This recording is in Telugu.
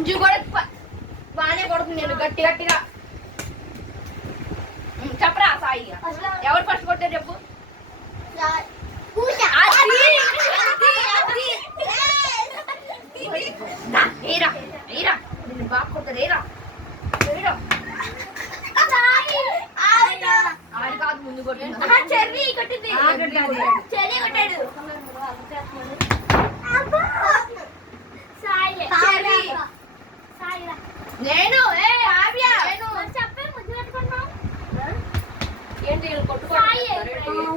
అంజు కూడా బాగానే కొడుతుంది నేను గట్టి గట్టిగా. చెప్పరా సాయి ఎవరు ఫస్ట్ కొట్టారు చెప్పు. బాగా ఏరా ఆడి కాదు ముందు కొట్టింది. ఆహా, చెర్రీ కొట్టింది ఆ, కొట్టింది. చెర్రీ కొట్టాడు అబ్బా. సాయి చెర్రీ. సాయి రా. నేను ఏ ఆవ్య నేను చెప్పే ముద్దు పెట్టుకున్నాం ఏంటి కొట్టుకోవడం